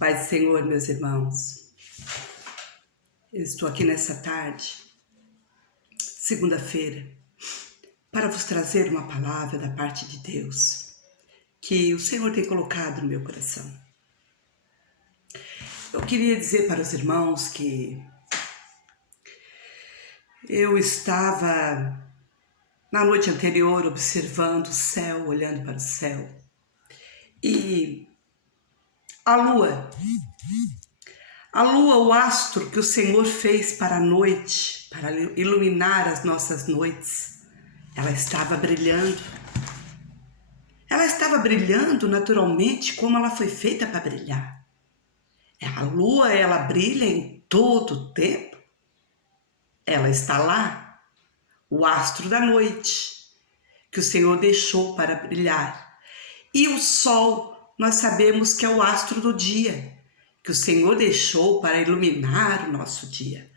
Paz do Senhor, meus irmãos. Eu estou aqui nessa tarde, segunda-feira, para vos trazer uma palavra da parte de Deus, que o Senhor tem colocado no meu coração. Eu queria dizer para os irmãos que eu estava na noite anterior observando o céu, olhando para o céu, e a lua, o astro que o Senhor fez para a noite, para iluminar as nossas noites, ela estava brilhando. Ela estava brilhando naturalmente como ela foi feita para brilhar. A lua, ela brilha em todo o tempo. Ela está lá, o astro da noite, que o Senhor deixou para brilhar. E o sol, nós sabemos que é o astro do dia, que o Senhor deixou para iluminar o nosso dia.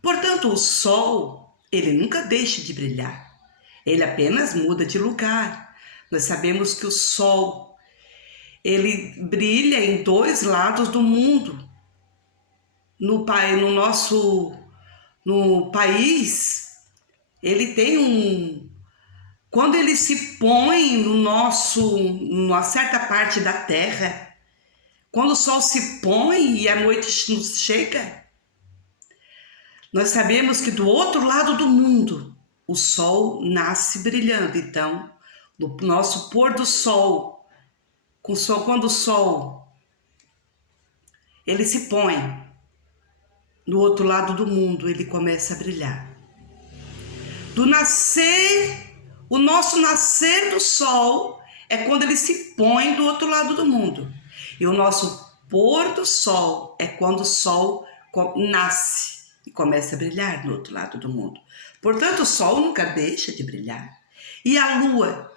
Portanto, o sol, ele nunca deixa de brilhar. Ele apenas muda de lugar. Nós sabemos que o sol, ele brilha em dois lados do mundo. No país, ele tem quando ele se põe numa certa parte da terra, quando o sol se põe e a noite nos chega, nós sabemos que do outro lado do mundo, o sol nasce brilhando. Então, no nosso pôr do sol, quando o sol ele se põe no outro lado do mundo, ele começa a brilhar. O nosso nascer do sol é quando ele se põe do outro lado do mundo. E o nosso pôr do sol é quando o sol nasce e começa a brilhar no outro lado do mundo. Portanto, o sol nunca deixa de brilhar. E a lua,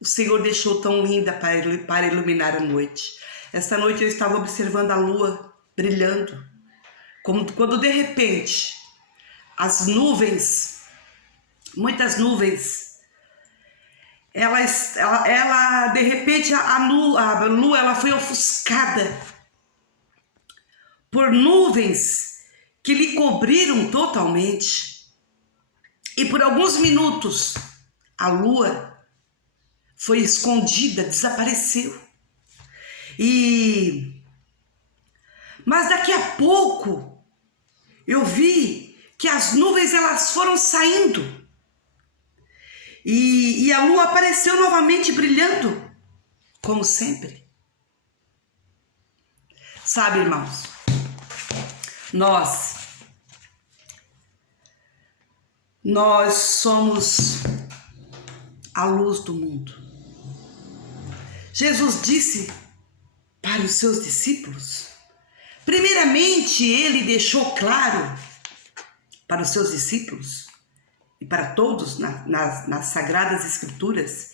o Senhor deixou tão linda para iluminar a noite. Esta noite eu estava observando a lua brilhando, como quando de repente as nuvens, muitas nuvens, ela de repente a lua ela foi ofuscada por nuvens que lhe cobriram totalmente. E por alguns minutos a lua foi escondida, desapareceu. Mas daqui a pouco eu vi que as nuvens elas foram saindo e a lua apareceu novamente brilhando, como sempre. Sabe, irmãos, nós somos a luz do mundo. Jesus disse para os seus discípulos, primeiramente ele deixou claro para os seus discípulos e para todos nas Sagradas Escrituras.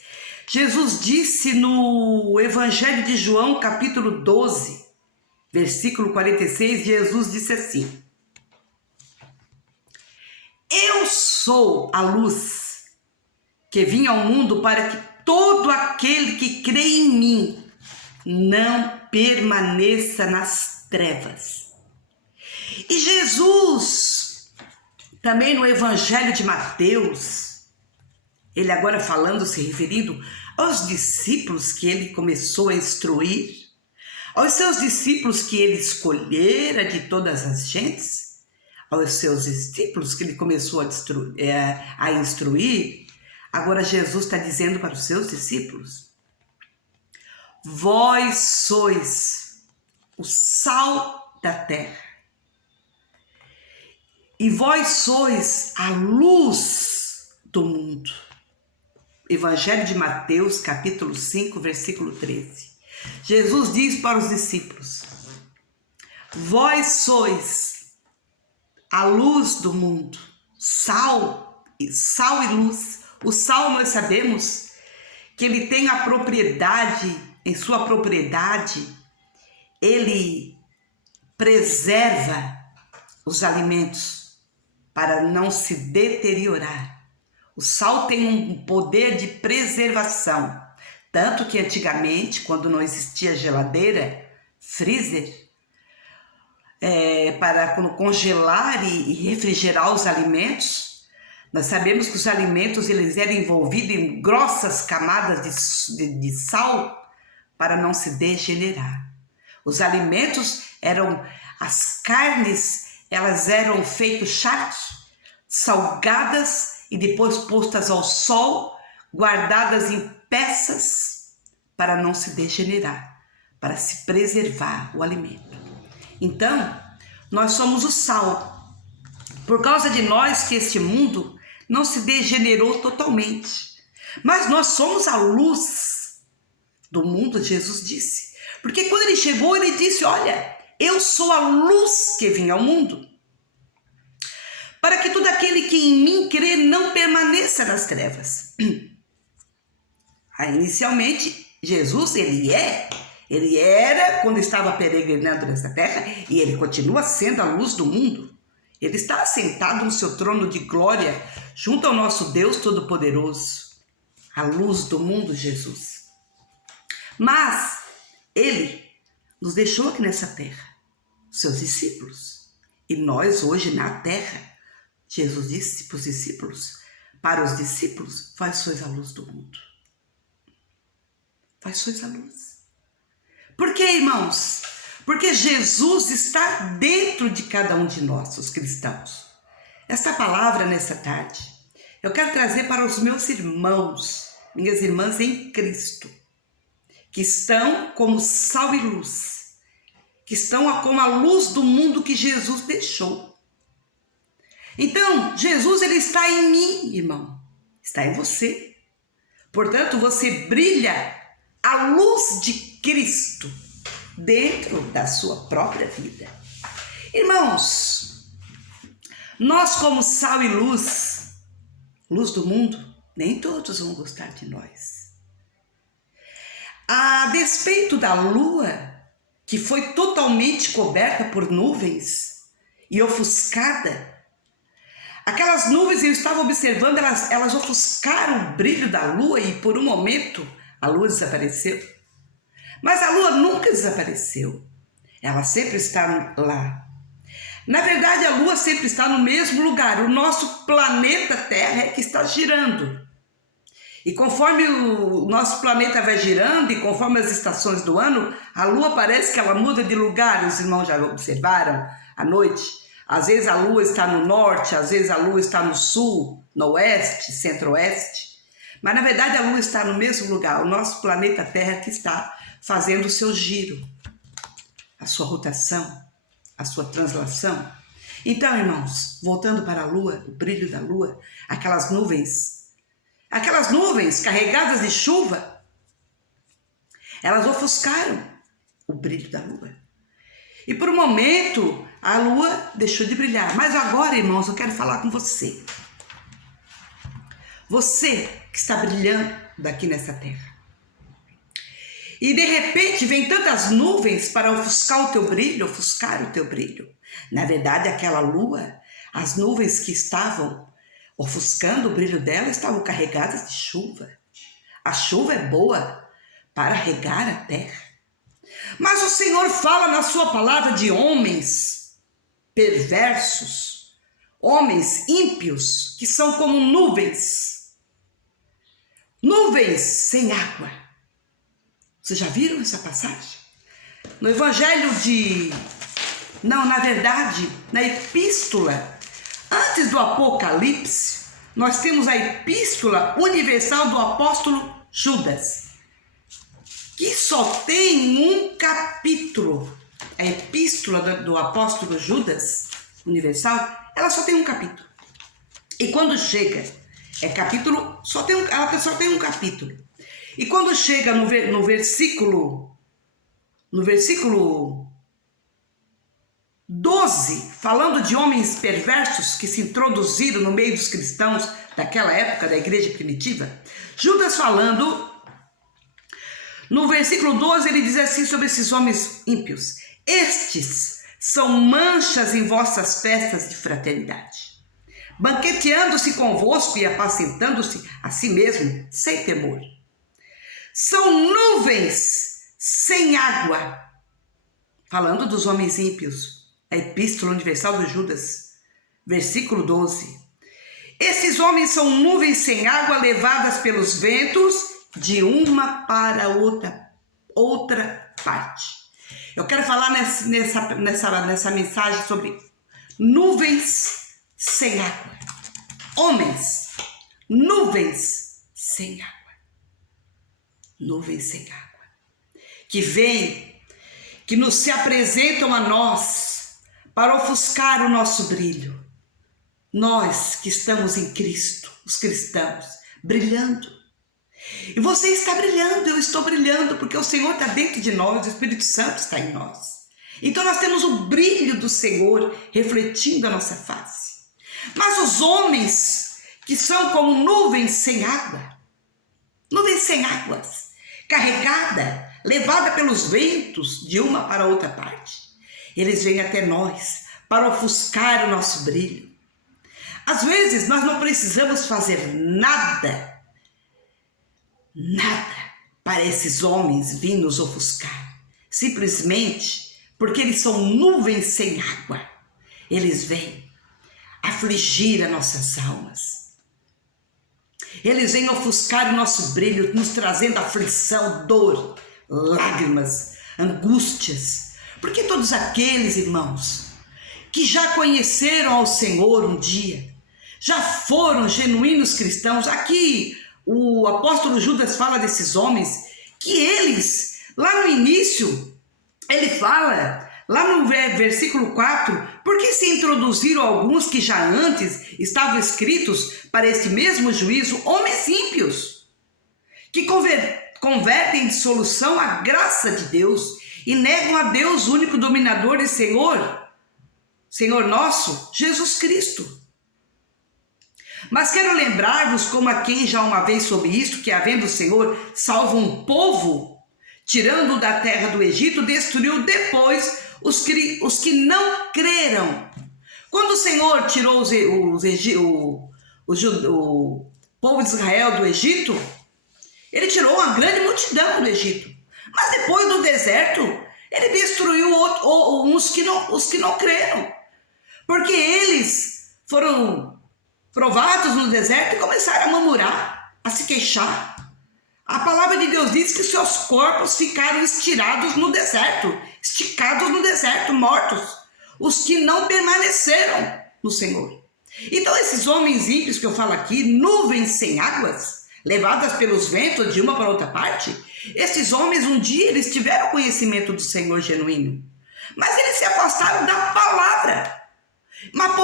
Jesus disse no Evangelho de João, capítulo 12, versículo 46, Jesus disse assim: eu sou a luz que vim ao mundo para que todo aquele que crê em mim não permaneça nas trevas. E Jesus, também no Evangelho de Mateus, ele agora falando, se referindo aos discípulos que ele começou a instruir, aos seus discípulos que ele escolhera de todas as gentes, aos seus discípulos que ele começou a instruir, agora Jesus está dizendo para os seus discípulos: vós sois o sal da terra e vós sois a luz do mundo. Evangelho de Mateus, capítulo 5, versículo 13. Jesus diz para os discípulos: vós sois a luz do mundo, sal e luz. O sal, nós sabemos que ele tem a propriedade, em sua propriedade, ele preserva os alimentos para não se deteriorar. O sal tem um poder de preservação, tanto que antigamente, quando não existia geladeira, freezer, para congelar e refrigerar os alimentos. Nós sabemos que os alimentos eles eram envolvidos em grossas camadas de sal para não se degenerar. Os alimentos as carnes, elas eram feitas chatos, salgadas e depois postas ao sol, guardadas em peças para não se degenerar, para se preservar o alimento. Então, nós somos o sal. Por causa de nós que este mundo não se degenerou totalmente. Mas nós somos a luz do mundo, Jesus disse. Porque quando ele chegou, ele disse, olha, eu sou a luz que vim ao mundo. Para que todo aquele que em mim crê não permaneça nas trevas. Inicialmente, Jesus, ele era quando estava peregrinando nessa terra e ele continua sendo a luz do mundo. Ele está assentado no seu trono de glória junto ao nosso Deus Todo-Poderoso, a luz do mundo, Jesus. Mas ele nos deixou aqui nessa terra, seus discípulos. E nós hoje na terra, Jesus disse para os discípulos, vós sois a luz do mundo. Vós sois a luz. Por que, irmãos? Porque Jesus está dentro de cada um de nós, os cristãos. Esta palavra nessa tarde, eu quero trazer para os meus irmãos, minhas irmãs em Cristo, que estão como sal e luz, que estão como a luz do mundo que Jesus deixou. Então, Jesus ele está em mim, irmão, está em você. Portanto, você brilha a luz de Cristo dentro da sua própria vida. Irmãos, nós como sal e luz do mundo, nem todos vão gostar de nós. A despeito da lua, que foi totalmente coberta por nuvens e ofuscada, aquelas nuvens eu estava observando, elas ofuscaram o brilho da lua e por um momento a lua desapareceu. Mas a lua nunca desapareceu. Ela sempre está lá. Na verdade, a lua sempre está no mesmo lugar. O nosso planeta Terra é que está girando. E conforme o nosso planeta vai girando e conforme as estações do ano, a lua parece que ela muda de lugar. Os irmãos já observaram à noite? Às vezes a lua está no norte, às vezes a lua está no sul, no oeste, centro-oeste. Mas na verdade a lua está no mesmo lugar. O nosso planeta Terra que está fazendo o seu giro, a sua rotação, a sua translação. Então, irmãos, voltando para a lua, o brilho da lua, aquelas nuvens carregadas de chuva, elas ofuscaram o brilho da lua. E por um momento, a lua deixou de brilhar. Mas agora, irmãos, eu quero falar com você. Você que está brilhando daqui nessa terra. E de repente vem tantas nuvens para ofuscar o teu brilho. Na verdade, aquela lua, as nuvens que estavam ofuscando o brilho dela estavam carregadas de chuva. A chuva é boa para regar a terra. Mas o Senhor fala na sua palavra de homens perversos, homens ímpios, que são como nuvens sem água. Vocês já viram essa passagem? No Evangelho na Epístola, antes do Apocalipse, nós temos a Epístola Universal do Apóstolo Judas, que só tem um capítulo. A Epístola do Apóstolo Judas Universal, ela só tem um capítulo. E quando chega, ela só tem um capítulo. E quando chega no versículo 12, falando de homens perversos que se introduziram no meio dos cristãos daquela época, da igreja primitiva, Judas falando, no versículo 12 ele diz assim sobre esses homens ímpios: estes são manchas em vossas festas de fraternidade, banqueteando-se convosco e apacentando-se a si mesmo sem temor. São nuvens sem água falando dos homens ímpios, a Epístola Universal de Judas, versículo 12. Esses homens são nuvens sem água levadas pelos ventos de uma para outra parte. Eu quero falar nessa mensagem sobre nuvens sem água. Homens, nuvens sem água. Nuvens sem água. Que vêm, que nos se apresentam a nós para ofuscar o nosso brilho. Nós que estamos em Cristo, os cristãos, brilhando. E você está brilhando, eu estou brilhando, porque o Senhor está dentro de nós, o Espírito Santo está em nós. Então nós temos o brilho do Senhor refletindo a nossa face. Mas os homens que são como nuvens sem água, nuvens sem águas, carregada, levada pelos ventos de uma para outra parte, eles vêm até nós para ofuscar o nosso brilho. Às vezes nós não precisamos fazer nada para esses homens vir nos ofuscar. Simplesmente porque eles são nuvens sem água. Eles vêm afligir as nossas almas. Eles vêm ofuscar o nosso brilho, nos trazendo aflição, dor, lágrimas, angústias. Porque todos aqueles, irmãos, que já conheceram ao Senhor um dia, já foram genuínos cristãos. Aqui o apóstolo Judas fala desses homens, que eles, lá no início, ele fala, lá no versículo 4, porque se introduziram alguns que já antes estavam escritos para este mesmo juízo, homens ímpios, que convertem em dissolução a graça de Deus e negam a Deus, único dominador e Senhor nosso, Jesus Cristo. Mas quero lembrar-vos como a quem já uma vez soube isto, que havendo o Senhor salvo um povo, tirando-o da terra do Egito, destruiu depois os que não creram. Quando o Senhor tirou o povo de Israel do Egito, ele tirou uma grande multidão do Egito. Mas depois do deserto, ele destruiu os que não creram. Porque eles foram provados no deserto e começaram a murmurar, a se queixar. A palavra de Deus diz que seus corpos ficaram esticados no deserto, mortos, os que não permaneceram no Senhor. Então esses homens ímpios que eu falo aqui, nuvens sem águas, levadas pelos ventos de uma para outra parte, esses homens um dia eles tiveram conhecimento do Senhor genuíno, mas eles se afastaram da palavra. Mas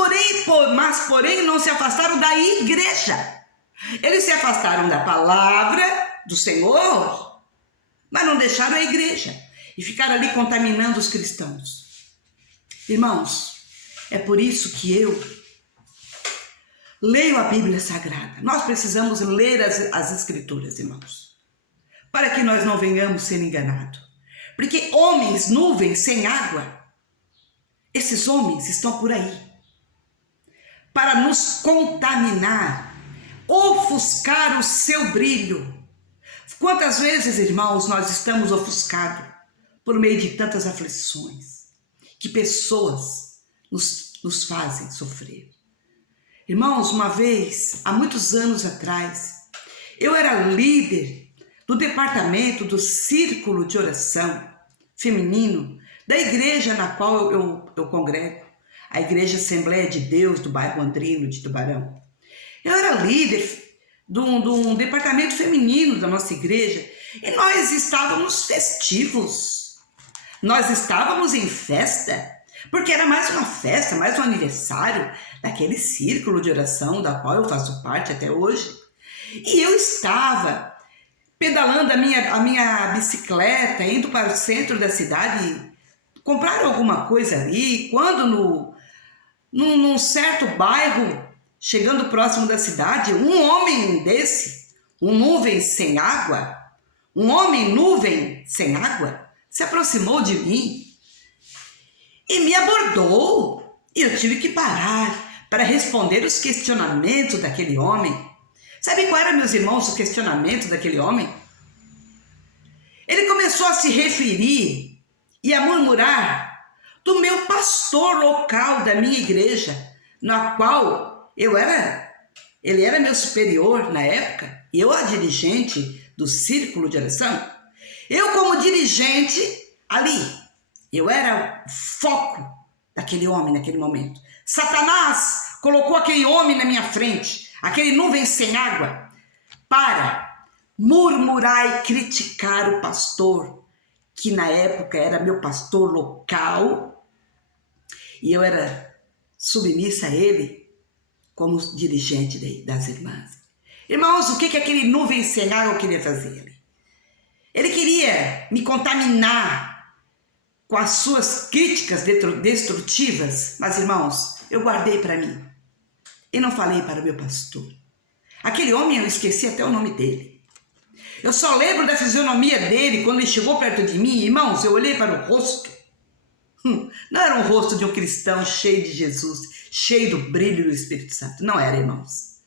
porém não se afastaram da igreja. Eles se afastaram da palavra do Senhor, mas não deixaram a igreja e ficaram ali contaminando os cristãos. Irmãos, é por isso que eu leio a Bíblia Sagrada. Nós precisamos ler as Escrituras, irmãos, para que nós não venhamos ser enganados. Porque homens, nuvens sem água, esses homens estão por aí para nos contaminar, ofuscar o seu brilho. Quantas vezes, irmãos, nós estamos ofuscados por meio de tantas aflições que pessoas nos fazem sofrer. Irmãos, uma vez, há muitos anos atrás, eu era líder do departamento do círculo de oração feminino da igreja na qual eu congrego, a Igreja Assembleia de Deus do bairro Andrino de Tubarão. Eu era líder de um departamento feminino da nossa igreja e nós estávamos festivos, nós estávamos em festa, porque era mais uma festa, mais um aniversário daquele círculo de oração da qual eu faço parte até hoje. E eu estava pedalando a minha bicicleta, indo para o centro da cidade, comprar alguma coisa ali, quando num certo bairro, chegando próximo da cidade, um homem desse, um homem nuvem sem água, se aproximou de mim e me abordou. E eu tive que parar para responder os questionamentos daquele homem. Sabe qual era, meus irmãos, o questionamento daquele homem? Ele começou a se referir e a murmurar do meu pastor local da minha igreja, na qual ele era meu superior na época, e eu a dirigente do círculo de oração. Eu, como dirigente ali, eu era o foco daquele homem naquele momento. Satanás colocou aquele homem na minha frente, aquele nuvem sem água, para murmurar e criticar o pastor, que na época era meu pastor local, e eu era submissa a ele como dirigente das irmãs. Irmãos, o que aquele nuvem sem água queria fazer? Ele queria me contaminar com as suas críticas destrutivas, mas, irmãos, eu guardei para mim e não falei para o meu pastor. Aquele homem, eu esqueci até o nome dele. Eu só lembro da fisionomia dele quando ele chegou perto de mim. Irmãos, eu olhei para o rosto. Não era um rosto de um cristão cheio de Jesus, cheio do brilho do Espírito Santo. Não era, irmãos.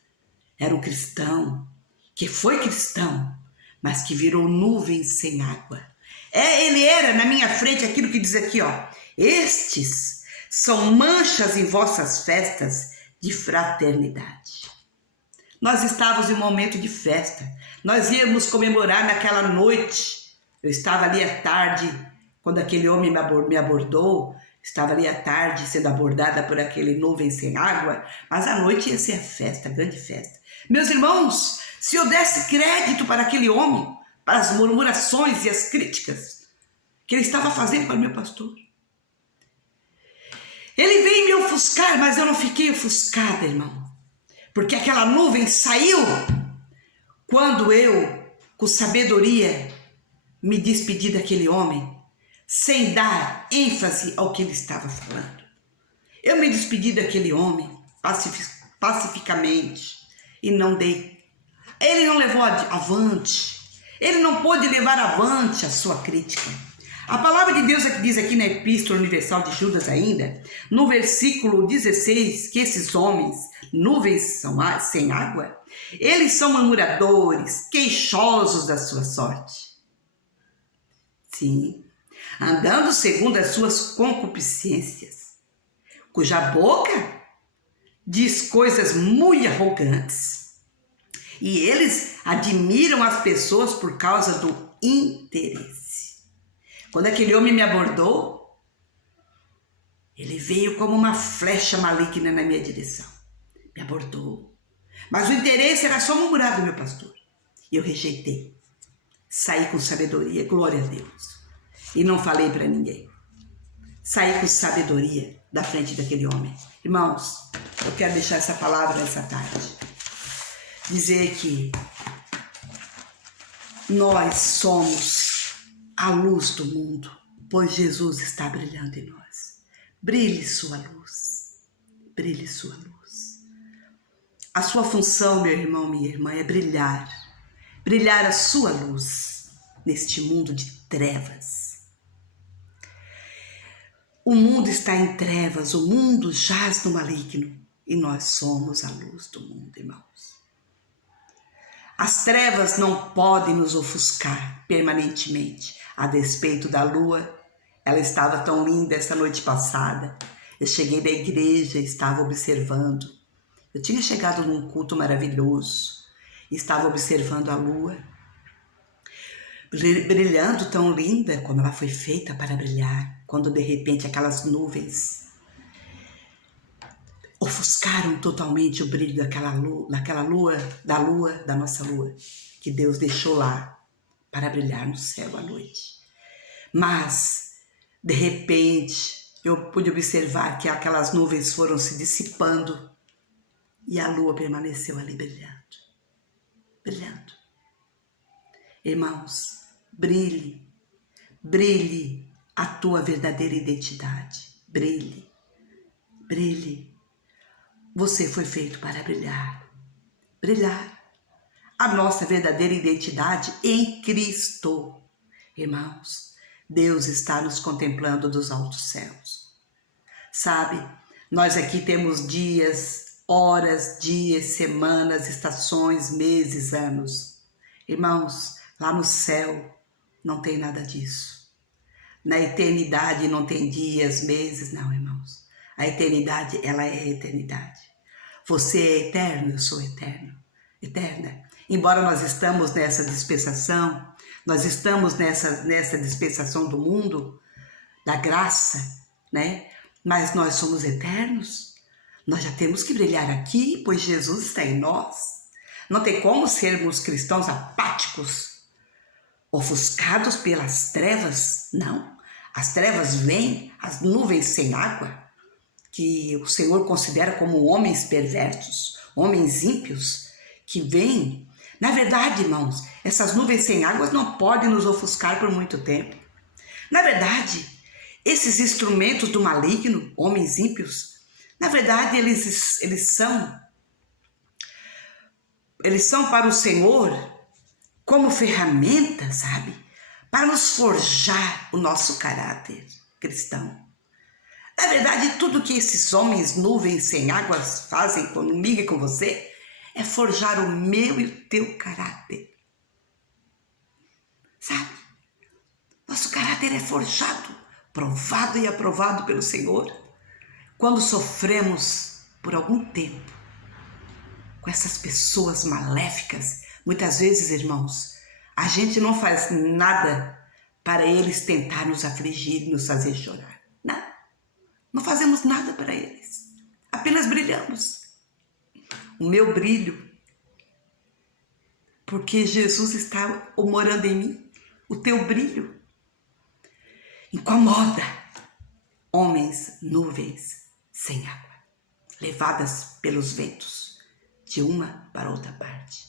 Era um cristão que foi cristão, mas que virou nuvem sem água. Ele era na minha frente aquilo que diz aqui, ó. Estes são manchas em vossas festas de fraternidade. Nós estávamos em um momento de festa. Nós íamos comemorar naquela noite. Eu estava ali à tarde, quando aquele homem me abordou. Estava ali à tarde sendo abordada por aquele nuvem sem água. Mas à noite ia ser a festa, a grande festa. Meus irmãos, se eu desse crédito para aquele homem, para as murmurações e as críticas que ele estava fazendo para o meu pastor, ele veio me ofuscar, mas eu não fiquei ofuscada, irmão. Porque aquela nuvem saiu quando eu, com sabedoria, me despedi daquele homem, sem dar ênfase ao que ele estava falando. Eu me despedi daquele homem pacificamente e não dei. Ele não levou avante. Ele não pôde levar avante a sua crítica. A palavra de Deus diz aqui na Epístola Universal de Judas ainda, no versículo 16, que esses homens, nuvens sem água, eles são murmuradores, queixosos da sua sorte. Sim, andando segundo as suas concupiscências, cuja boca diz coisas muito arrogantes. E eles admiram as pessoas por causa do interesse. Quando aquele homem me abordou, ele veio como uma flecha maligna na minha direção. Me abordou. Mas o interesse era só murmurar do meu pastor. E eu rejeitei. Saí com sabedoria, glória a Deus. E não falei para ninguém. Saí com sabedoria da frente daquele homem. Irmãos, eu quero deixar essa palavra nessa tarde. Dizer que nós somos a luz do mundo, pois Jesus está brilhando em nós. Brilhe sua luz. Brilhe sua luz. A sua função, meu irmão, minha irmã, é brilhar. Brilhar a sua luz neste mundo de trevas. O mundo está em trevas, o mundo jaz no maligno e nós somos a luz do mundo, irmãos. As trevas não podem nos ofuscar permanentemente. A despeito da lua, ela estava tão linda essa noite passada. Eu cheguei da igreja, estava observando. Eu tinha chegado num culto maravilhoso. Estava observando a lua, brilhando tão linda como ela foi feita para brilhar. Quando de repente aquelas nuvens ofuscaram totalmente o brilho daquela lua, da nossa lua, que Deus deixou lá para brilhar no céu à noite. Mas, de repente, eu pude observar que aquelas nuvens foram se dissipando e a lua permaneceu ali brilhando. Brilhando. Irmãos, brilhe a tua verdadeira identidade. Brilhe. Você foi feito para brilhar. Brilhar. A nossa verdadeira identidade em Cristo. Irmãos, Deus está nos contemplando dos altos céus. Sabe, nós aqui temos dias, horas, semanas, estações, meses, anos. Irmãos, lá no céu não tem nada disso. na eternidade não tem dias, meses, não, irmãos. A eternidade, ela é a eternidade. Você é eterno, eu sou eterno, eterna. Embora nós estamos nessa dispensação, nós estamos nessa dispensação do mundo, da graça, né? Mas nós somos eternos. Nós já temos que brilhar aqui, pois Jesus está em nós. Não tem como sermos cristãos apáticos, ofuscados pelas trevas, não. As trevas vêm, as nuvens sem água, que o Senhor considera como homens perversos, homens ímpios, que vêm. Na verdade, irmãos, essas nuvens sem águas não podem nos ofuscar por muito tempo. Na verdade, esses instrumentos do maligno, homens ímpios, na verdade, eles são para o Senhor como ferramenta, sabe? Para nos forjar o nosso caráter cristão. Na verdade, tudo que esses homens nuvens sem águas fazem comigo e com você é forjar o meu e o teu caráter. Sabe? Nosso caráter é forjado, provado e aprovado pelo Senhor quando sofremos por algum tempo com essas pessoas maléficas. Muitas vezes, irmãos, a gente não faz nada para eles tentar nos afligir, nos fazer chorar. Não fazemos nada para eles. Apenas brilhamos. O meu brilho, porque Jesus está morando em mim. O teu brilho incomoda homens, nuvens sem água, levadas pelos ventos de uma para outra parte.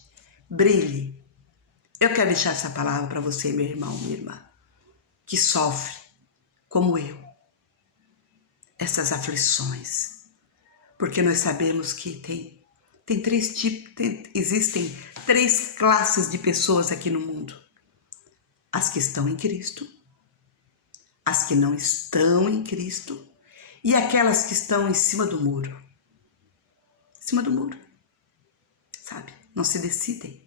Brilhe. Eu quero deixar essa palavra para você, meu irmão, minha irmã, que sofre, como eu, essas aflições. Porque nós sabemos que tem três tipos, existem três classes de pessoas aqui no mundo. As que estão em Cristo, as que não estão em Cristo e aquelas que estão em cima do muro. Em cima do muro, sabe? Não se decidem.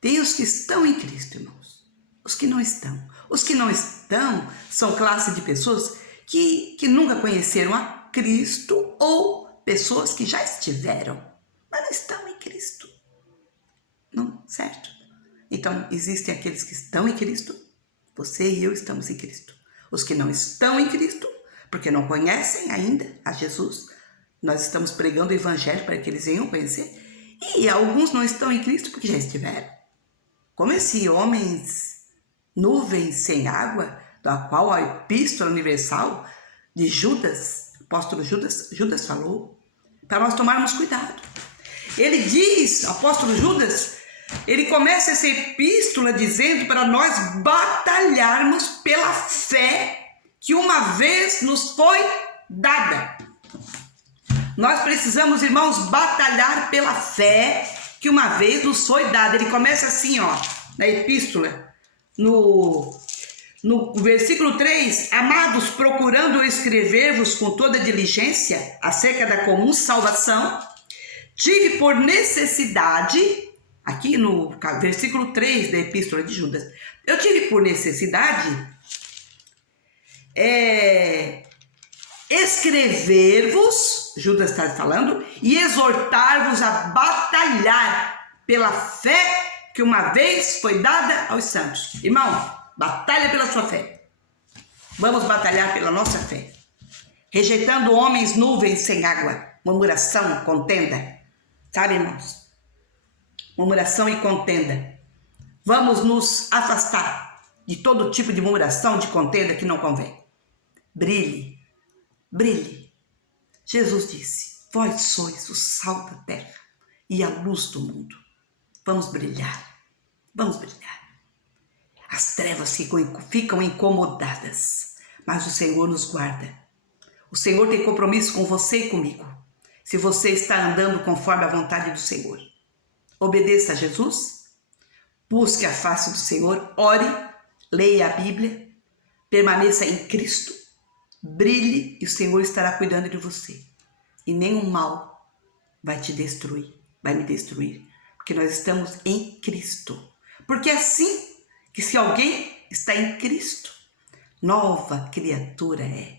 Tem os que estão em Cristo, irmãos. Os que não estão. Os que não estão são classe de pessoas que nunca conheceram a Cristo ou pessoas que já estiveram, mas não estão em Cristo. Não, certo? Então, existem aqueles que estão em Cristo. Você e eu estamos em Cristo. Os que não estão em Cristo, porque não conhecem ainda a Jesus, nós estamos pregando o Evangelho para que eles venham conhecer. E alguns não estão em Cristo porque já estiveram. Como esse homens, nuvens sem água, da qual a Epístola Universal de Judas, apóstolo Judas falou, para nós tomarmos cuidado. Ele diz, apóstolo Judas, ele começa essa epístola dizendo para nós batalharmos pela fé que uma vez nos foi dada. Nós precisamos, irmãos, batalhar pela fé que uma vez nos foi dada. Ele começa assim, ó, na epístola, no versículo 3, amados, procurando escrever-vos com toda diligência acerca da comum salvação, tive por necessidade, aqui no versículo 3 da epístola de Judas, eu tive por necessidade escrever-vos, Judas está falando, e exortar-vos a batalhar pela fé que uma vez foi dada aos santos. Irmão, batalha pela sua fé. Vamos batalhar pela nossa fé. Rejeitando homens, nuvens sem água, murmuração, contenda. Sabe, irmãos? Murmuração e contenda. Vamos nos afastar de todo tipo de murmuração, de contenda que não convém. Brilhe, brilhe. Jesus disse, vós sois o sal da terra e a luz do mundo. Vamos brilhar, vamos brilhar. As trevas ficam incomodadas, mas o Senhor nos guarda. O Senhor tem compromisso com você e comigo, se você está andando conforme a vontade do Senhor. Obedeça a Jesus, busque a face do Senhor, ore, leia a Bíblia, permaneça em Cristo, brilhe e o Senhor estará cuidando de você. E nenhum mal vai te destruir, vai me destruir, porque nós estamos em Cristo. Porque é assim que se alguém está em Cristo, nova criatura é.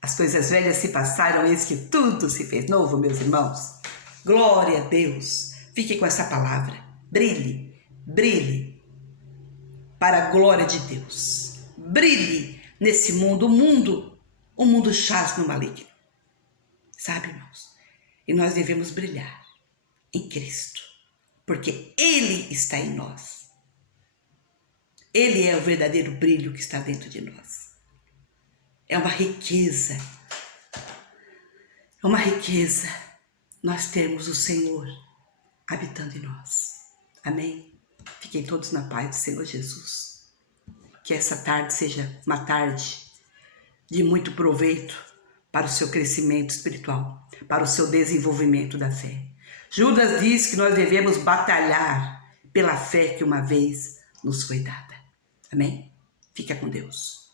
As coisas velhas se passaram, eis que tudo se fez novo, meus irmãos. Glória a Deus. Fique com essa palavra. Brilhe, brilhe para a glória de Deus. Brilhe nesse mundo, o mundo jaz no maligno. Sabe, irmãos? E nós devemos brilhar em Cristo, porque Ele está em nós. Ele é o verdadeiro brilho que está dentro de nós. É uma riqueza. É uma riqueza nós termos o Senhor habitando em nós. Amém? Fiquem todos na paz do Senhor Jesus. Que essa tarde seja uma tarde de muito proveito para o seu crescimento espiritual, para o seu desenvolvimento da fé. Judas diz que nós devemos batalhar pela fé que uma vez nos foi dada. Amém? Fica com Deus.